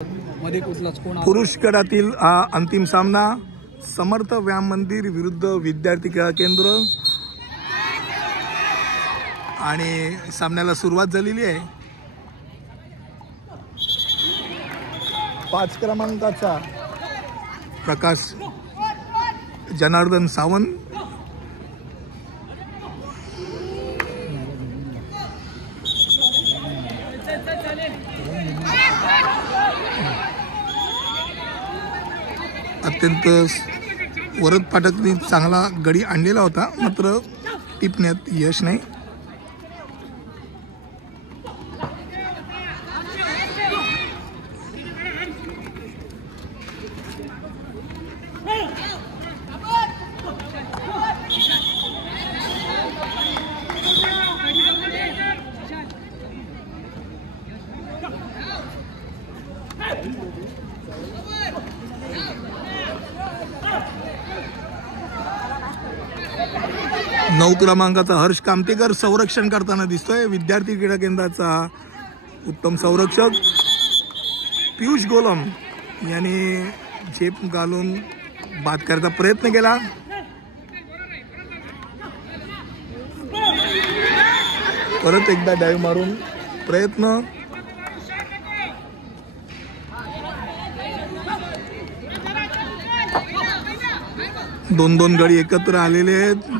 मध्ये कुठलाच कोण पुरुष गटातील हा अंतिम सामना समर्थ व्यायाम मंदिर विरुद्ध विद्यार्थी क्रीडा केंद्र आणि सामन्याला सुरुवात झालेली आहे। 5 क्रमांकाचा प्रकाश जनार्दन सावंत अत्यंत वरद पाठकने चांगला गडी आणलेला होता, मात्र टिपण्यात यश नाही। नऊ क्रमांकाचा हर्ष कामतेकर संरक्षण करताना दिसतोय। विद्यार्थी क्रीडा केंद्राचा उत्तम संरक्षक पियुष गोलम यांनी झेप घालून बाद करण्याचा प्रयत्न केला। परत एकदा डाईव्ह मारून प्रयत्न दोन गडी एकत्र आलेले आहेत।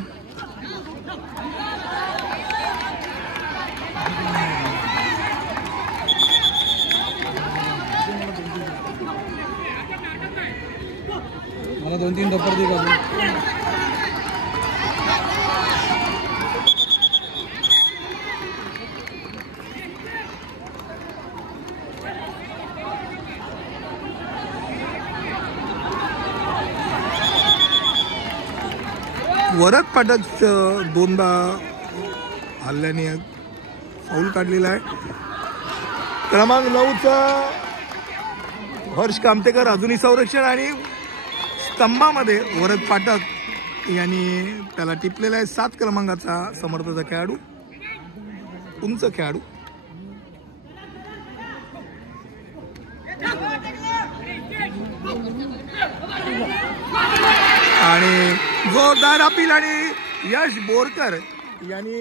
मला 2-3 टप्पर दे का वरद पाठक दोनदा हल्ल्याने फाऊल काढलेला आहे। क्रमांक 9चा हर्ष कामतेकर अजूनही संरक्षण आणि स्तंभामध्ये वरद पाठक यांनी त्याला टिपलेला आहे। 7 क्रमांकाचा समर्थाचा खेळाडू उंच खेळाडू आणि जोरदार अपील आणि यश बोरकर यांनी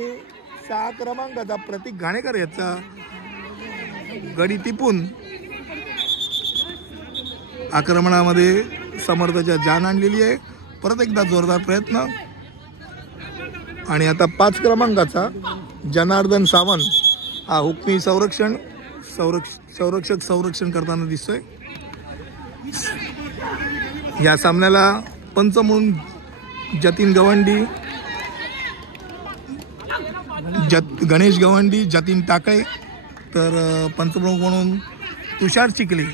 6 क्रमांकाचा प्रतीक घाणेकर याचा गडी टिपून आक्रमणामध्ये समर्थाच्या जान आणलेली आहे। परत एकदा जोरदार प्रयत्न आणि आता 5 क्रमांकाचा जनार्दन सावंत हा हुकमी संरक्षक संरक्षण करताना दिसतोय। या सामन्याला पंच म्हणून जतीन गवंडी गणेश गवंडी जतीन टाकळे तर पंचप्रमुख म्हणून तुषार चिखली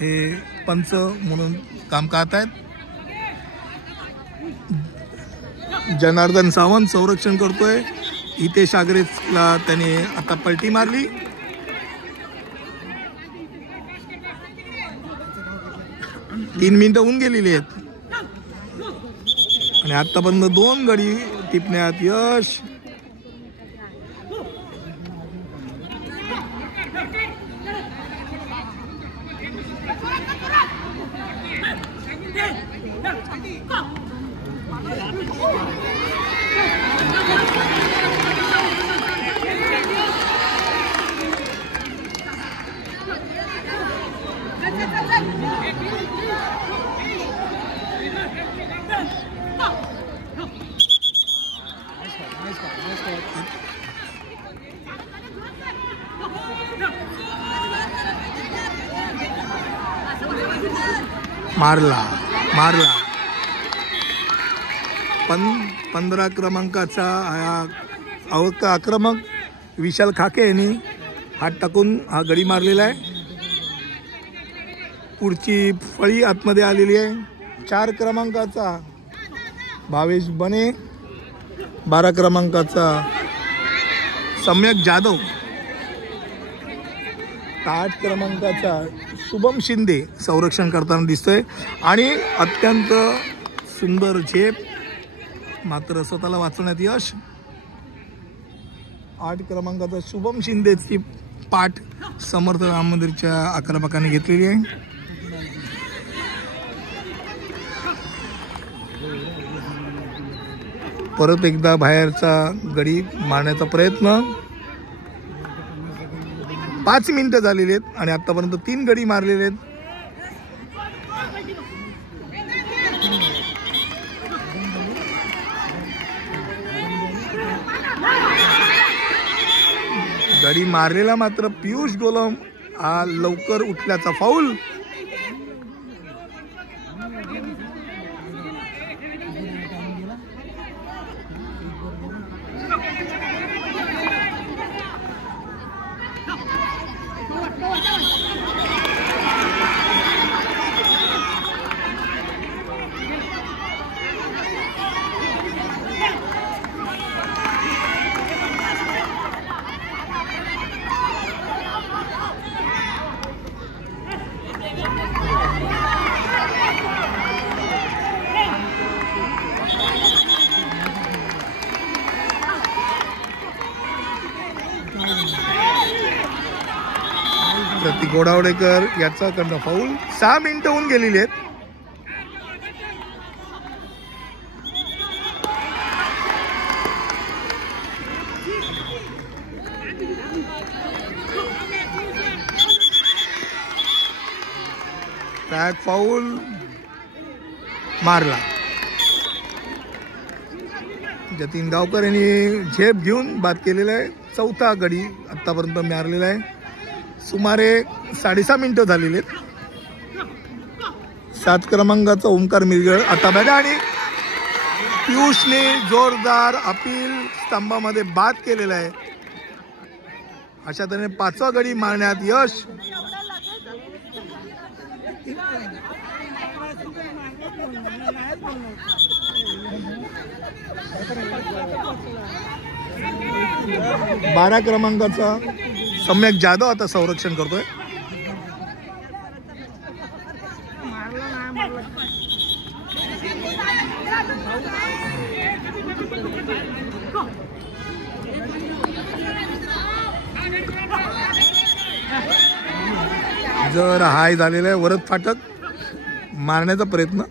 हे पंच म्हणून काम करत आहेत। जनार्दन सावंत संरक्षण करतोय। हितेश आगरेला त्याने आता पलटी मारली। तीन मिनिटं होऊन गेलेली आहेत आणि आतापर्यंत 2 गडी टिपण्यात यश। मारला 15 क्रमांकाचा आक्रमक विशाल खाके यांनी हात टाकून हा गडी मारलेला आहे। पुढची फळी आतमध्ये आलेली आहे। 4 क्रमांकाचा भावेश बने 12 क्रमांकाचा सम्यक जाधव 8 क्रमांकाचा शुभम शिंदे संरक्षण करताना दिसतोय आणि अत्यंत सुंदर झेप मात्र स्वतःला वाचवण्यात यश। 8 क्रमांकाचा शुभम शिंदेची पाठ समर्थ राम मंदिरच्या अकरापकाने घेतलेली आहे. परत एकदा बाहेरचा गडी मारण्याचा प्रयत्न. 5 मिनिटं झालेली आहेत आणि आतापर्यंत 3 गडी मारलेले आहेत. गडी मारलेला मात्र पियुष गोलम हा लवकर उठल्याचा फाऊल. प्रतीक गोडावडेकर याचा कडनं फाऊल. 6 मिनिटं होऊन गेलेली आहेत. टॅग फाऊल मारला. जतीन गावकर यांनी झेप घेऊन बाद केलेला आहे. 4था गडी आतापर्यंत मारलेला आहे. सुमारे 6.5 मिनिटं झालेली आहेत. 7 क्रमांकाचा ओमकार मिरगळ आता बॅट आणि पियुषने जोरदार अपील स्तंभामध्ये बाद केलेला आहे. अशा तऱ्हेने 5वा गडी मारण्यात यश. बारा क्रमांकाचा सम्यक जाधव आता संरक्षण करतोय. जर हाय झालेला आहे. वरद फाटक मारण्याचा प्रयत्न.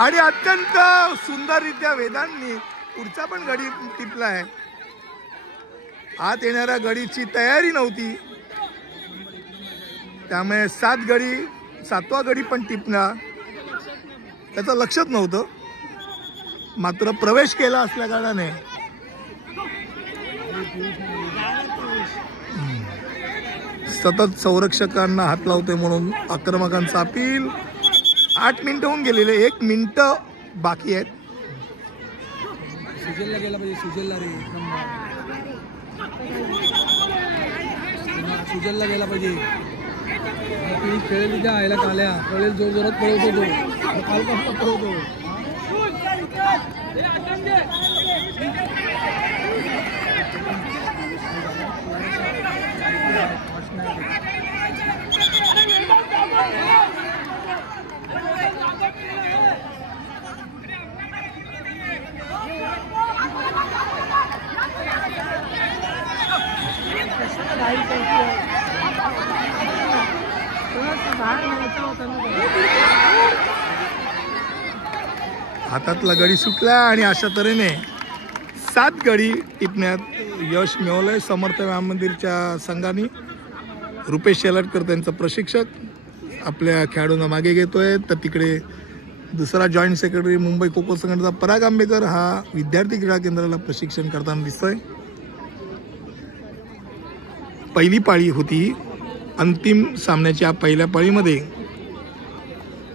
आणि अत्यंत सुंदररित्या वेदांनी पुढचा पण गडी टिपला आहे. आत येणाऱ्या गडीची तयारी नव्हती त्यामुळे 7वा गडी पण टिपला. त्याचं लक्षच नव्हतं. मात्र प्रवेश केला असल्या कारणाने सतत संरक्षकांना हात लावते म्हणून आक्रमकांचा अपील. 8 मिनिटं होऊन गेलेले. 1 मिनिटं बाकी आहेत. सुजलला गेला पाहिजे. सुजलला रे सुजलला गेला पाहिजे. खेळेल त्या आयला काल्या कळेल जोर जोरात पळवतो तो. काल कसं पळवतो. हातातला गडी सुटला आणि अशा तऱ्हेने 7 गडी टिपण्यात यश मिळवलंय समर्थ राम मंदिरच्या संघाने. रुपेश शेलाटकर त्यांचा प्रशिक्षक आपल्या खेळाडूंना मागे घेतोय. तर तिकडे दुसरा जॉईंट सेक्रेटरी मुंबई खो खो संघटनेचा पराग आंबेकर हा विद्यार्थी क्रीडा केंद्राला प्रशिक्षण करताना दिसतोय. पहिली पाळी होती. अंतिम सामन्याच्या पहिल्या पाळीमध्ये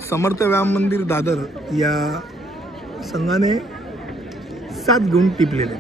समर्थ राम मंदिर दादर या संघाने 7 गुण टिपलेले.